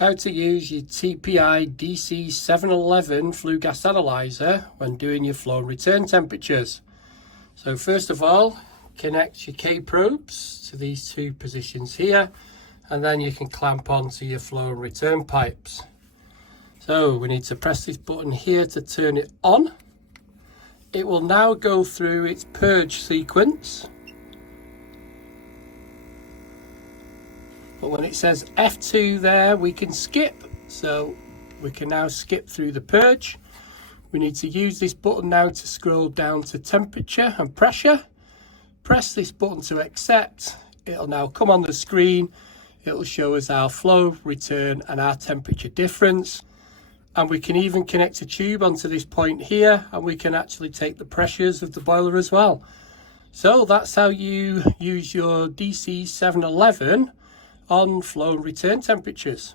How to use your TPI dc7 flue gas analyzer when doing your flow and return temperatures. So first of all, connect your K probes to these two positions here, and then you can clamp onto your flow and return pipes. So we need to press this button here to turn it on. It will now go through its purge sequence. But when it says F2 there, we can skip. So we can now skip through the purge. We need to use this button now to scroll down to temperature and pressure. Press this button to accept. It'll now come on the screen. It'll show us our flow, return and our temperature difference. And we can even connect a tube onto this point here, and we can actually take the pressures of the boiler as well. So that's how you use your dc7 on flow and return temperatures.